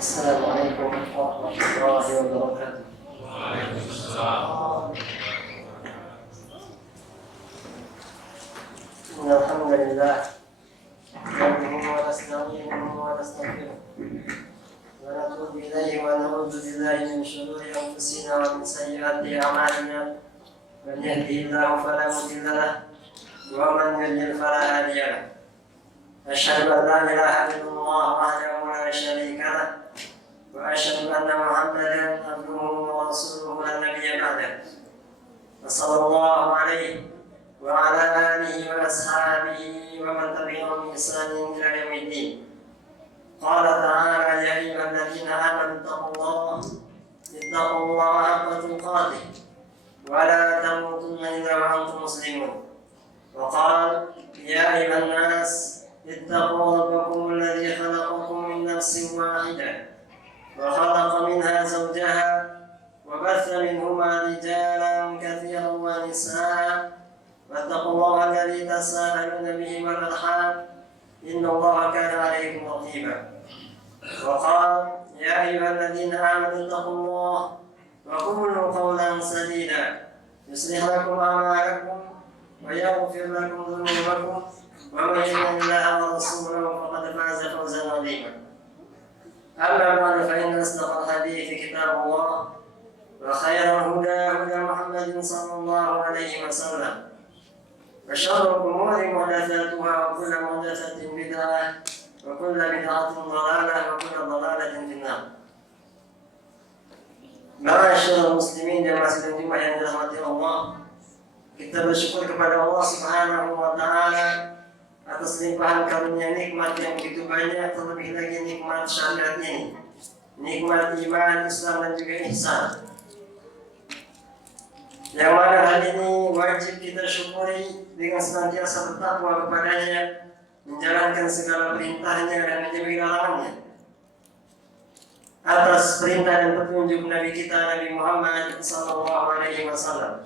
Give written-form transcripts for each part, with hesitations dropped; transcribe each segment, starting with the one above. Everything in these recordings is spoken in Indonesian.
السلام عليكم ورحمة الله وبركاته. وعليكم السلام. إن الحمد لله نحمده ونستعينه ونستغفره ونتوب إليه ونعوذ بالله من شرور أنفسنا ومن سيئات أعمالنا. من يهده الله فلا مضل له ومن يضلل فلا هادي له. أشهد أن لا إله إلا الله وحده لا شريك له وأشهد أن محمدا عبده ورسوله لا نبي بعده. وصلى الله عليه وعلى آله وأصحابه ومن تبعهم بإحسان إلى يوم الدين. قال تعالى: يا أيها الذين آمنوا اتقوا الله حق تقاته ولا تموتن إلا وأنتم مسلمون. وقال: يا أيها الناس اتقوا ربكم الذي خلقكم من نفس واحدة وخلق منها زوجها وبث منهما رجالا كثيرا ونساء واتقوا الله الذي تساءلون به والأرحام إن الله كان عليكم رقيبا. وقال: يا أيها الذين آمنوا اتقوا الله وقولوا قولا سديدا يصلح لكم أعمالكم ويغفر لكم ذنوبكم ومن يطع الله ورسوله فقد فاز فوزا عظيما. أما بعد فإن أصدق الحديث كتاب الله وخير الهدى هدى محمد صلى الله عليه وسلم وشر الأمور محدثاتها وكل محدثة بدعة وكل بدعة ضلالة وكل ضلالة في النار. Ma'asyiral muslimin dan muslimat yang dirahmati Allah, kita bersyukur kepada Allah Subhanahu wa taala atas limpahan karunia nikmat yang begitu banyak, terlebih lagi nikmat syariat ini, nikmat iman, Islam dan juga ihsan. Yang mana hal ini wajib kita syukuri dengan senantiasa bertakwa kepadanya, menjalankan segala perintahnya dan menjauhi larangannya. Atas perintah dan petunjuk Nabi kita Nabi Muhammad sallallahu alaihi wasallam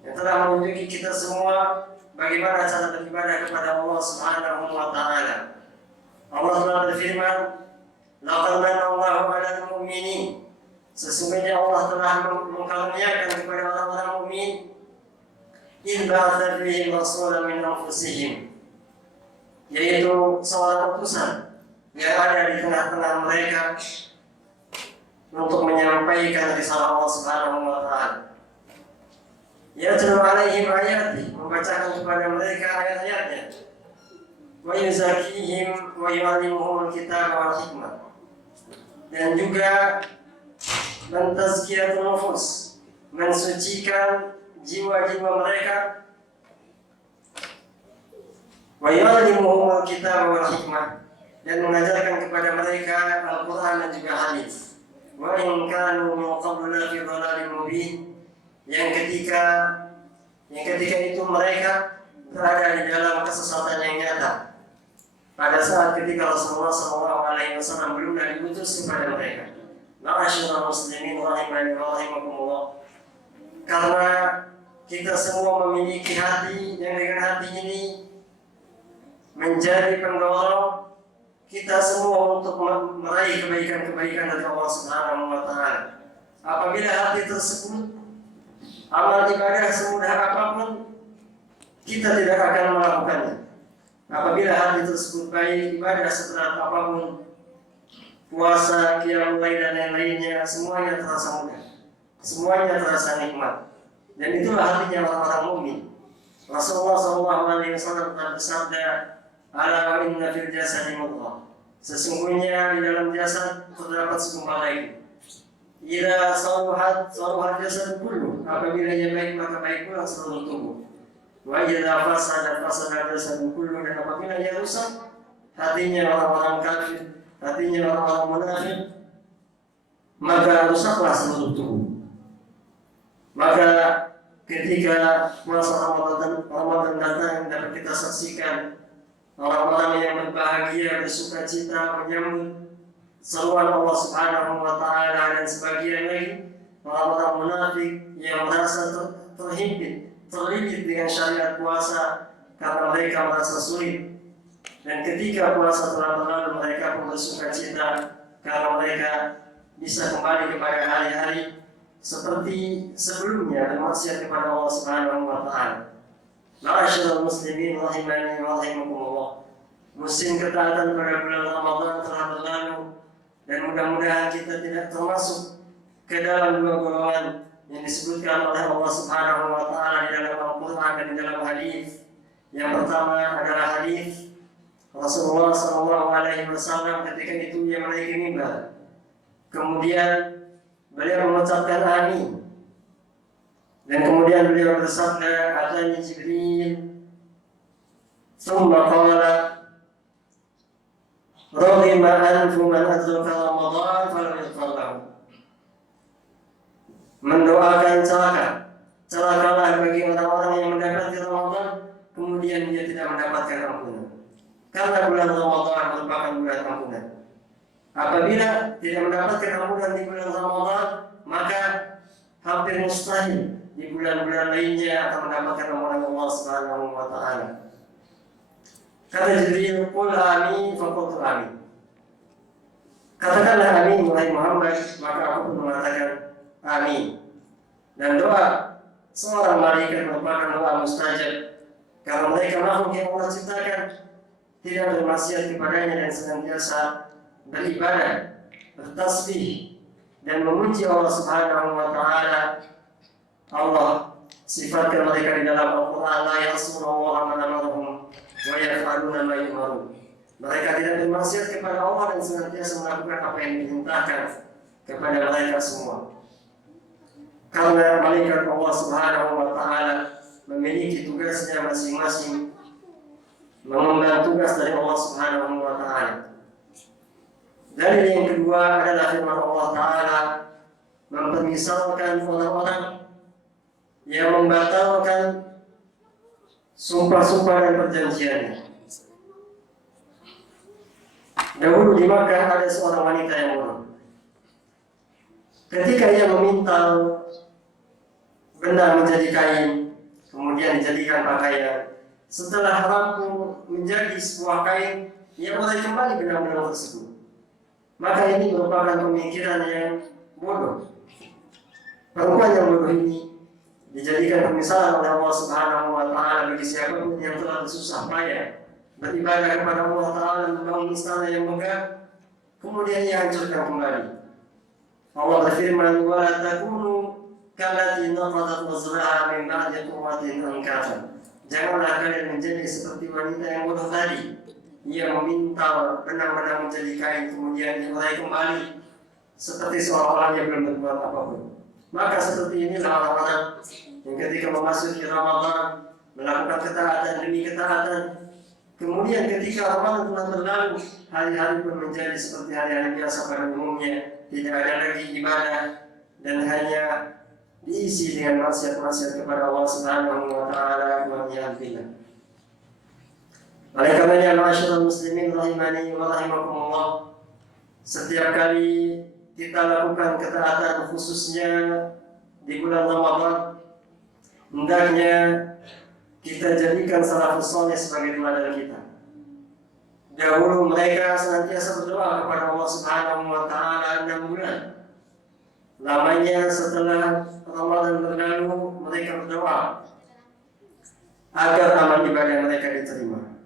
yang telah menunjuki kita semua bagaimana cara beribadah kepada Allah Subhanahu wa taala. Allah telah berfirman, "Laqad manna Allahu 'alal mu'minin." Sesungguhnya Allah telah mengkaruniakan kepada orang-orang mukmin, "Idh ba'atha fihim rasulan min anfusihim." Yaitu seorang utusan yang ada di tengah-tengah mereka untuk menyampaikan risalah Allah Subhanahu wa taala. Yatlu alaihim ayati, membacakan kepada mereka ayat-ayatnya. Wa yuzakihim wa yu'allimuhum al-kitab wal hikmah. Dan juga mentazkiyatun nufus, mensucikan jiwa-jiwa mereka. Wa yu'allimuhum al-kitab wal hikmah, dan mengajarkan kepada mereka Al-Qur'an dan juga hadis. Wa in kanu min qablu fi dhalalin mubin, yang ketika itu mereka berada di dalam kesesatan yang nyata pada saat ketika Rasulullah SAW belum diutus kepada mereka. Ma'asyiral muslimin rahimani wa rahimakumullah. Karena kita semua memiliki hati yang dengan hati ini menjadi pendorong kita semua untuk meraih kebaikan-kebaikan dari Allah Subhanahu wa taala. Apabila hati tersebut amal ibadah semudah apapun, kita tidak akan melakukannya. Apabila hati tersebut baik, ibadah seberat apapun, puasa, qiyamul lail dan lain-lainnya, semuanya terasa mudah, semuanya terasa nikmat. Dan itulah hatinya orang-orang mukmin. Rasulullah SAW telah bersabda, "Ala inna fil jasadi mudghah." Sesungguhnya di dalam jasad terdapat segumpal daging. Ila saluhat jasad kullu, apabila ia baik maka baik pula seluruh tubuh. Wa idza fasada jasad kullu, dan apabila ia rusak, hatinya orang-orang kafir, hatinya orang-orang munafik, maka rusaklah seluruh tubuh. Maka ketika masa Ramadan datang, dapat kita saksikan orang-orang yang berbahagia, bersuka cita, menyambut seruan Allah Subhanahu wa taala, dan sebagian lagi orang-orang munafik yang merasa terhimpit, terlilit dengan syariat puasa karena mereka merasa sulit. Dan ketika puasa telah berlalu, mereka pun bersuka cita karena mereka bisa kembali kepada hari-hari seperti sebelumnya dan maksiat kepada Allah Subhanahu wa taala. Ma'asyiral muslimin rahimani wa rahimakumullah. Musim ketaatan pada bulan Ramadan telah berlalu dan mudah-mudahan kita tidak termasuk ke dalam dua golongan yang disebutkan oleh Allah Subhanahu wa taala di dalam Al-Qur'an dan di dalam hadis. Yang pertama adalah hadis Rasulullah SAW ketika itu ia menaiki mimbar. Kemudian beliau mengucapkan amin. Dan kemudian beliau bersabda, "Atani Jibril, thumma qala, raghima anfu man adraka Ramadan falam yaghfir lahu." Mendoakan celakalah bagi orang-orang yang mendapatkan Ramadan kemudian dia tidak mendapatkan ampunan. Karena bulan Ramadan merupakan bulan ampunan. Apabila tidak mendapatkan ampunan di bulan Ramadan, maka hampir mustahil di bulan-bulan lainnya akan mendapatkan ampunan Allah Subhanahu wa taala. Kata Jibril, "Qul amin," faqultu amin. Katakanlah amin wahai Muhammad, maka aku pun mengatakan amin. Dan doa seorang malaikat merupakan doa mustajab karena mereka makhluk yang Allah ciptakan, tidak bermaksiat kepadanya dan senantiasa beribadah, bertasbih dan memuji Allah Subhanahu wa taala. Allah sifatkan mereka di dalam Al-Qur'an, la ya'sunallaha ma amarahum wa yaf'aluna ma yu'marun. Mereka tidak bermaksiat kepada Allah dan senantiasa melakukan apa yang diperintahkan kepada mereka semua. Karena malaikat Allah Subhanahu wa taala memiliki tugasnya masing-masing, mengemban tugas dari Allah Subhanahu wa taala. Dalil yang kedua adalah firman Allah taala mempermisalkan orang-orang yang membatalkan sumpah-sumpah dan perjanjiannya. Dahulu di Makkah ada seorang wanita yang bodoh. Ketika ia memintal benda menjadi kain, kemudian dijadikan pakaian. Setelah rampung menjadi sebuah kain, ia mulai kembali benda-benda tersebut. Maka ini merupakan pemikiran yang bodoh. Perempuan yang bodoh ini dijadikan pemisalan oleh Allah Subhanahu wa taala bagi siapapun yang telah bersusah payah beribadah kepada Allah taala membangun istana yang megah, kemudian ia hancurkan kembali. Allah berfirman, "Wa la takunu kallati naqadat ghazlaha min ba'di quwwatin ankatha." Janganlah kalian menjadi seperti wanita yang bodoh tadi. Ia memintal benang-benang menjadi kain, kemudian dimulai kembali seperti seolah-olah ia belum berbuat apapun. Maka seperti inilah orang-orang yang ketika memasuki Ramadan melakukan ketaatan demi ketaatan, kemudian ketika Ramadan telah berlalu, hari-hari pun menjadi seperti hari-hari biasa pada umumnya, tidak ada lagi ibadah dan hanya diisi dengan maksiat-maksiat kepada Allah Subhanahu wa taala. Wa ya'billah. Oleh karenanya, ma'asyiral muslimin rahimani wa rahimakumullah, setiap kali kita lakukan ketaatan khususnya di bulan Ramadan, hendaknya kita jadikan salafus saleh sebagai teladan kita. Dahulu mereka senantiasa berdoa kepada Allah Subhanahu wa taala 6 bulan. Lamanya setelah Ramadan berlalu, mereka berdoa agar amal ibadah mereka diterima.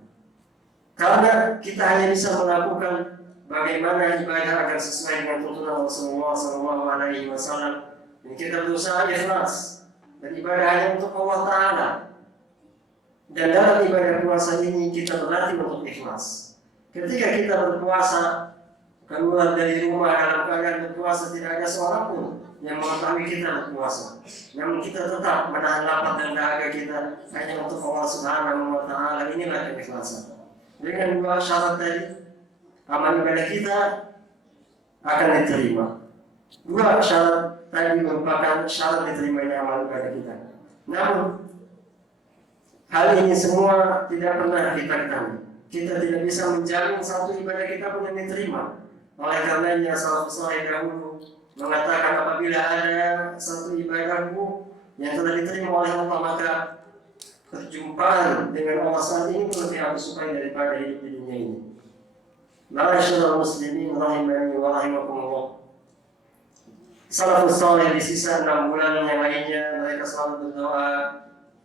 Karena kita hanya bisa melakukan bagaimana ibadah agar sesuai dengan tuntunan Rasulullah SAW, dan kita berusaha ikhlas dan ibadah hanya untuk Allah Taala. Dan dalam ibadah puasa ini kita berlatih untuk ikhlas. Ketika kita berpuasa, keluar dari rumah dalam keadaan berpuasa, tidak ada seorang pun yang mengetahui kita berpuasa. Namun kita tetap menahan lapar dan dahaga kita hanya untuk Allah Subhanahu wa taala. Inilah keikhlasan. Dengan 2 syarat tadi, amal ibadah kita akan diterima. 2 syarat tadi merupakan syarat diterimanya amal ibadah kita. Namun hal ini semua tidak pernah kita ketahui. Kita tidak bisa menjamin satu ibadah kita pun yang diterima. Oleh karenanya salafus saleh dahulu mengatakan, apabila ada satu ibadahmu yang telah diterima oleh Allah, maka perjumpaan dengan Allah saat ini lebih aku sukai daripada hidup di dunia ini. Ma'asyiral muslimin rahimani wa rahimakumullah. Salafus saleh di sisa 6 bulan yang lainnya mereka selalu berdoa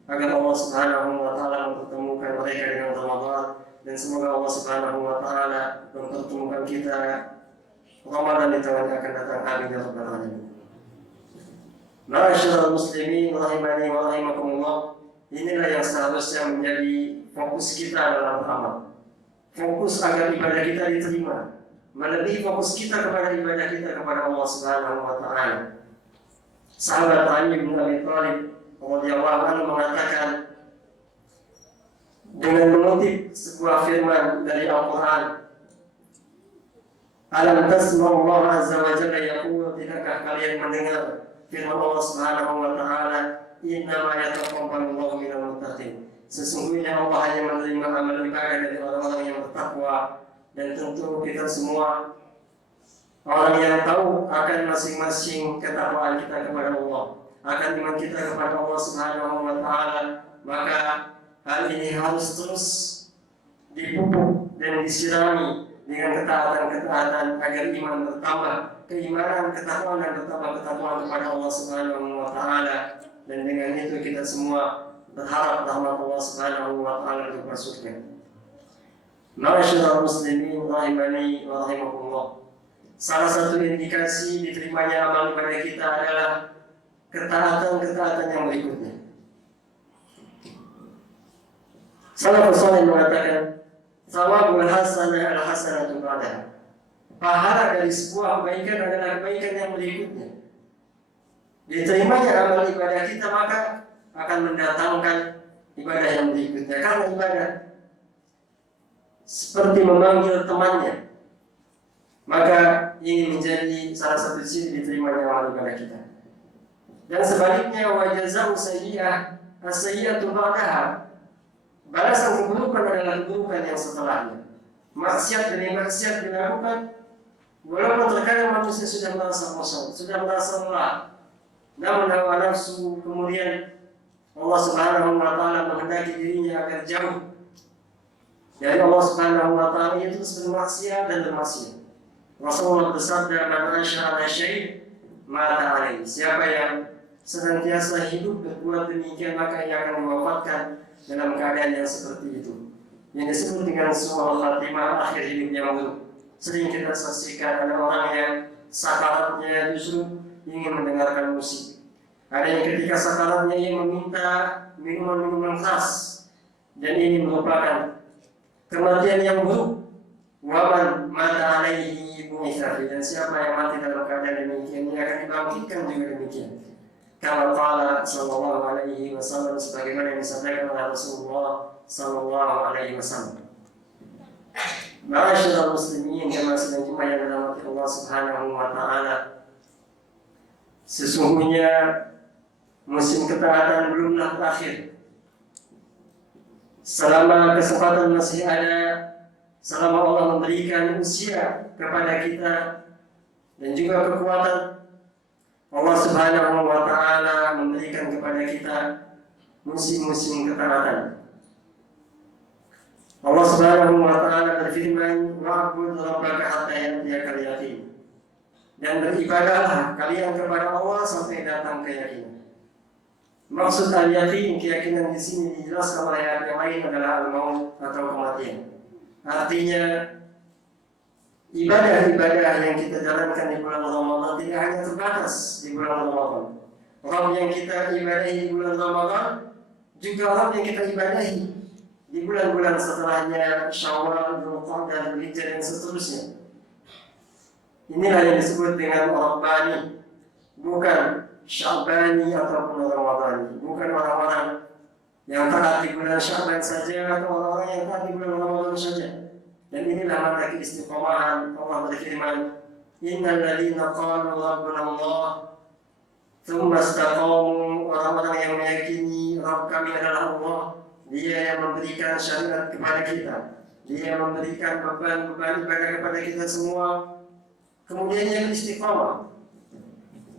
agar Allah Subhanahu wa taala mempertemukan mereka dengan Ramadan, dan semoga Allah Subhanahu wa taala mempertemukan kita Ramadan di tahun yang akan datang. Amin ya rabbal alamin. Ma'asyiral muslimin rahimani wa rahimakumullah. Inilah yang seharusnya menjadi fokus kita dalam beramal. Fokus agar ibadah kita diterima, melebihi fokus kita kepada ibadah kita kepada Allah Subhanahu wa taala. Sahabat Ali bin Abi Thalib radhiyallahu anhu mengatakan dengan mengutip sebuah firman dari Al-Qur'an, "Alam tasma'u Allah azza wa jalla yaqul, tidakkah kalian mendengar firman Allah Subhanahu wa taala, innama yataqabbalu Allahu minal muttaqin." Sesungguhnya Allah hanya menerima amal ibadah dari orang-orang yang bertakwa, dan tentu kita semua orang yang tahu akan masing-masing ketakwaan kita kepada Allah, akan iman kita kepada Allah Subhanahu wa taala, maka hal ini harus terus dipupuk dan disirami dengan ketaatan-ketaatan agar iman bertambah, keimanan, ketakwaan dan bertambah ketakwaan kepada Allah Subhanahu wa taala, dan dengan itu kita semua berharap rahmat Allah Subhanahu wa taala berupa surga. Ma'asyiral muslimin rahimani wa rahimakumullah. Salah satu indikasi diterimanya amal ibadah kita adalah ketaatan-ketaatan yang berikutnya. Salafus saleh mengatakan, "Thawabul hasanah al-hasanatu ba'daha." Pahala dari sebuah kebaikan adalah kebaikan yang berikutnya. Diterimanya amal ibadah kita maka akan mendatangkan ibadah yang berikutnya. Karena ibadah seperti memanggil temannya, maka ini menjadi salah satu ciri diterimanya amal ibadah kita. Dan sebaliknya, wa jazaa'u sayyi'ah as-sayyi'atu ba'daha. Balasan keburukan adalah keburukan yang setelahnya. Maksiat demi maksiat dilakukan, walaupun terkadang manusia sudah merasa kosong, sudah merasa lelah, namun hawa nafsu kemudian Allah Subhanahu wa taala menghendaki dirinya agar jauh dari Allah Subhanahu wa taala, itu terus bermaksiat dan bermaksiat. Rasulullah bersabda, "Man asya ala syai' mata alaihi." Siapa yang senantiasa hidup berbuat demikian, maka ia akan mewafatkan dalam keadaan yang seperti itu. Yang disebut dengan su'ul khatimah, akhir hidup yang buruk. Sering kita saksikan ada orang yang sakaratnya justru ingin mendengarkan musik. Ada yang ketika sakaratnya ia meminta minuman-minuman keras, dan ini merupakan kematian yang buruk. Waman mata alaihi bu'itsafi, dan siapa yang mati dalam keadaan demikian ia akan dibangkitkan juga demikian. Kama qala sallallahu alaihi wasallam, sebagaimana yang disampaikan oleh Rasulullah sallallahu alaihi wasallam. Ma'asyiral muslimin jamaah sidang Jumat yang dirahmati Allah Subhanahu wa taala. Sesungguhnya musim ketaatan belumlah berakhir. Selama kesempatan masih ada, selama Allah memberikan usia kepada kita dan juga kekuatan, Allah Subhanahu wa taala memberikan kepada kita musim-musim ketaatan. Allah Subhanahu wa taala berfirman, "Wa'bud rabbaka hatta ya'tiyakal yaqin." Dan beribadahlah kalian kepada Allah sampai datang keyakinan. Maksud al-yaqin, keyakinan di sini dijelaskan oleh ayat yang lain adalah al-maut atau kematian. Artinya ibadah-ibadah yang kita jalankan di bulan Ramadan tidak hanya terbatas di bulan Ramadan. Orang yang kita ibadahi di bulan Ramadan juga orang yang kita ibadahi di bulan-bulan setelahnya, Syawal, Dzulqa'dah, Dzulhijjah dan seterusnya. Inilah yang disebut dengan Rabbani, bukan Sya'bani ataupun Ramadhani. Bukan orang-orang yang taat di bulan Sya'ban saja atau orang-orang yang taat di bulan Ramadan saja. Dan inilah makna keistiqomahan. Allah berfirman, "Innal ladzina qalu rabbuna Allah tsumma istaqamu." Orang-orang yang meyakini Rabb kami adalah Allah, Dia yang memberikan syariat kepada kita, Dia yang memberikan beban-beban ibadah kepada kita semua, kemudian yang istiqamah.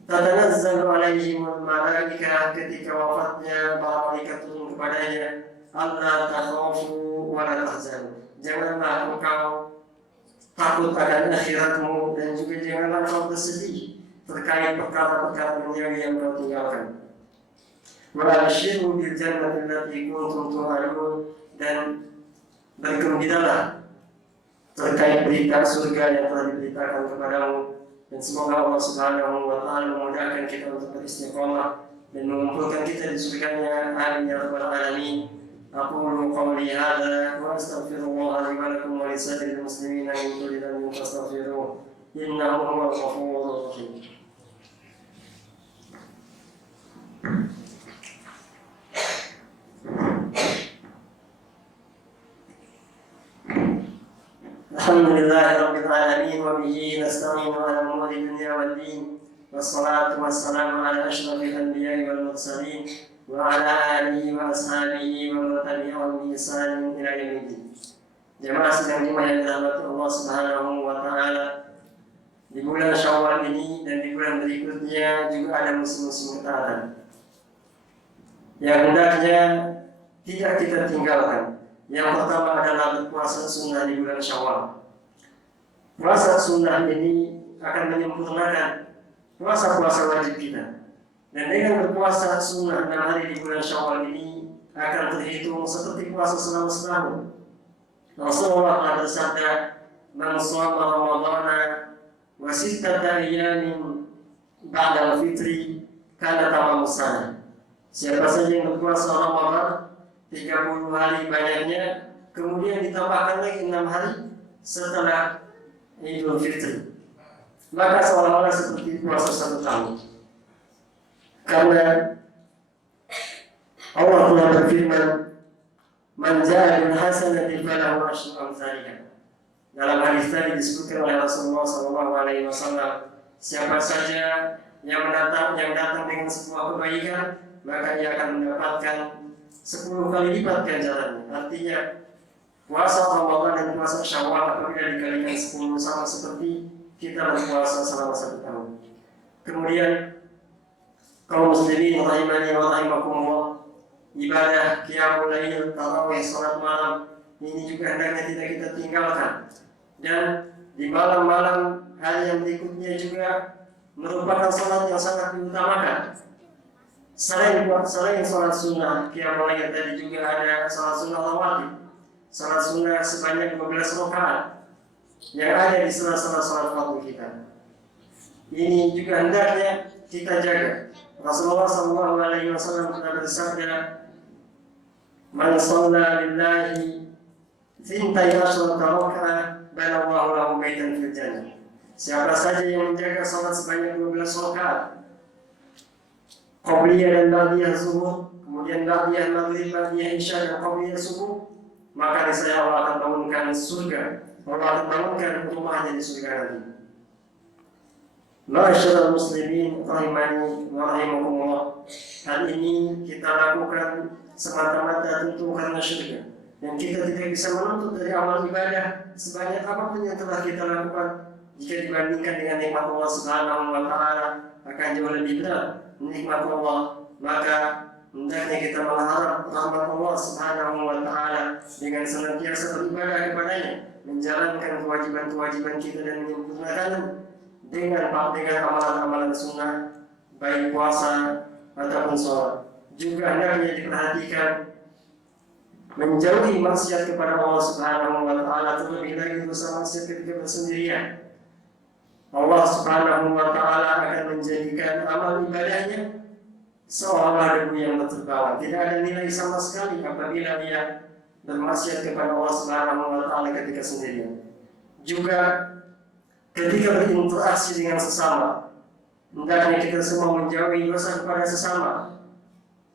Tatanazzalu alaihimul malaikah, ketika wafatnya para malaikat turun kepadanya, "Allah takhafu wa la tahzanu." Janganlah engkau takut akan akhiratmu, dan juga janganlah kau bersedih terkait perkara-perkara duniawi yang kau tinggalkan. Wa abshiru bil jannati allati kuntum tu'adun, dan bergembiralah terkait berita surga yang telah diberitakan kepadamu, dan semoga Allah Subhanahu wa taala memudahkan kita untuk beristiqomah dan mengumpulkan kita di surganya. Amin ya rabbal alamin. Aqulu qawli hadza wa astaghfirullah li wa lakum wa lisa'iril muslimina min kulli dhanbin fastaghfiruhu innahu huwal ghafurur rahim. Alhamdulillahi rabbil alamin wa bihi nasta'inu ala umuri dunya wad din. Wassalatu wassalamu ala asyrafil anbiya'i wal mursalin wa ala alihi wa ashabihi wa man tabi'ahum bi ihsanin ila yaumil. Jemaah sidang Jumat yang dirahmati Allah Subhanahu wa taala, di bulan Syawal ini dan di bulan berikutnya juga ada musim-musim ketaatan yang hendaknya tidak kita tinggalkan. Yang pertama adalah berpuasa sunnah di bulan Syawal. Puasa sunnah ini akan menyempurnakan puasa-puasa wajib kita. Dan dengan berpuasa sunnah 6 hari di bulan Syawal ini akan terhitung seperti puasa selama setahun. Rasulullah telah bersabda, "Man shoma Ramadhana wa sittata ayyamin ba'da al-fitri kana tamamus sana." Siapa saja yang berpuasa Ramadan 30 hari banyaknya, kemudian ditambahkan lagi 6 hari setelah Idul Fitri, maka seolah-olah seperti puasa 1 tahun. Karena Allah telah berfirman, "Man jaa bil hasanati falahu asyru amsalha." Dalam hadis tadi disebutkan oleh Rasulullah SAW, siapa saja yang datang dengan sebuah kebaikan, maka ia akan mendapatkan 10 kali lipat ganjarannya. Artinya puasa Ramadan dan puasa Syawal apabila dikalikan 10 sama seperti kita berpuasa selama 1 tahun. Kemudian kaum muslimin rahimani wa rahimakumullah, ibadah qiyamul lail, tarawih, salat malam ini juga hendaknya tidak kita tinggalkan. Dan di malam-malam hari yang berikutnya juga merupakan salat yang sangat diutamakan. Selain salat sunnah qiyamul lail tadi juga ada salat sunnah rawatib. Salat sunnah sebanyak 12 rakaat yang ada di sela-sela salat fardu kita. Ini juga hendaknya kita jaga. Rasulullah SAW pernah bersabda, "Man shalla lillahi thintai asyrata raka'ah banallahu lahu baitan fil jannah." Siapa saja yang menjaga salat sebanyak 12 rakaat, qabliyah dan ba'diyah zuhur, kemudian ba'diyah maghrib, ba'diyah isya dan qabliyah subuh, maka niscaya Allah akan bangunkan surga. Allah akan bangunkan rumahnya di surga nanti. Ma'asyiral muslimin rahimani wa rahimakumullah. Hal ini kita lakukan semata-mata tentu karena surga, dan kita tidak bisa menuntut dari amal ibadah sebanyak apapun yang telah kita lakukan jika dibandingkan dengan nikmat Allah Subhanahu wa taala akan jauh lebih berat nikmat Allah. Maka hendaknya kita mengharap rahmat Allah Subhanahu wa taala dengan senantiasa beribadah kepadanya, menjalankan kewajiban-kewajiban kita dan menyempurnakan dengan amalan-amalan sunnah, baik puasa ataupun sholat. Juga hendaknya diperhatikan menjauhi maksiat kepada Allah Subhanahu wa taala, terlebih lagi dosa maksiat ketika bersendirian. Allah Subhanahu wa taala akan menjadikan amal ibadahnya seolah debu yang terbawa. Tidak ada nilai sama sekali apabila dia bermaksiat kepada Allah Subhanahu wa taala ketika sendirian. Juga ketika berinteraksi dengan sesama, hendaknya kita semua menjauhi dosa kepada sesama.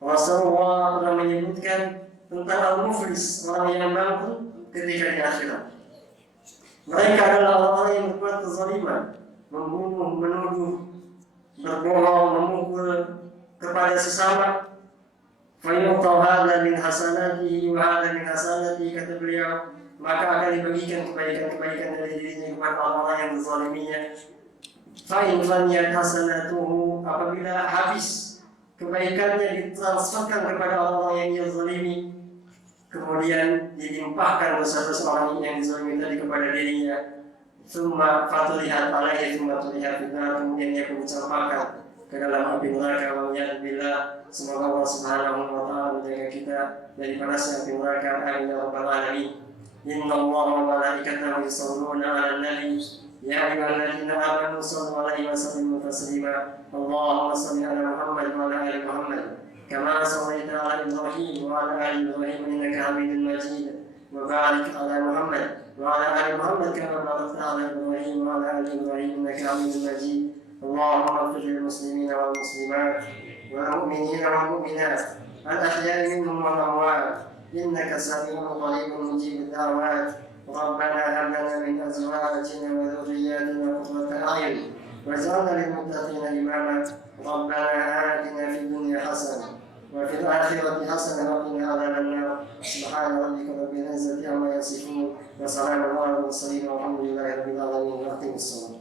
Rasulullah pernah menyebutkan tentang al-muflis, orang yang bangkrut ketika di akhirat. Mereka adalah orang yang berbuat kezaliman, membunuh, menuduh, berbohong, memukul kepada sesama. Fayu'ta hadza min hasanatihi wa hadza min hasanatihi, kata beliau, maka akan dibagikan kebaikan-kebaikan dari dirinya kepada orang-orang yang menzaliminya. Fa in faniyat hasanatuhu, apabila habis kebaikannya ditransferkan kepada orang-orang yang dia zalimi, kemudian dilimpahkan dosa-dosa orang yang dizalimi tadi kepada dirinya, fatulihat alaihi thumma tulihat finnar, kemudian ia pun dicampakkan ke dalam api neraka. Waliyadzubillah, semoga Allah Subhanahu wa ta'ala menjaga kita dari panasnya api neraka. Amin ya rabbal alamin. Inna Allaha wa malaikatahu yusholluna 'alan nabi ya ayyuhalladzina amanu shallu 'alaihi wa sallimu taslima. Allahumma shalli 'ala Muhammad wa 'ala ali Muhammad kama shallaita 'ala Ibrahim wa 'ala ali Ibrahim innaka Hamidum Majid. Wa barik 'ala Muhammad wa 'ala ali Muhammad kama barakta 'ala Ibrahim wa 'ala ali Ibrahim innaka Hamidum Majid. Allahumma ighfir lil muslimina wal muslimat wal mu'minina wal mu'minat al-ahya'i minhum wal amwat innaka sami'un qaribun mujibud da'wat. Rabbana hab lana min azwajina wa dhurriyyatina qurrata a'yun waj'alna lil muttaqina imama. Rabbana atina fid dunya hasanah wa fil akhirati hasanah wa qina adzaban nar. Subhana rabbika rabbil izzati amma yasifun wa salamun 'alal mursalin walhamdulillahi rabbil alamin. Wa aqimus salat.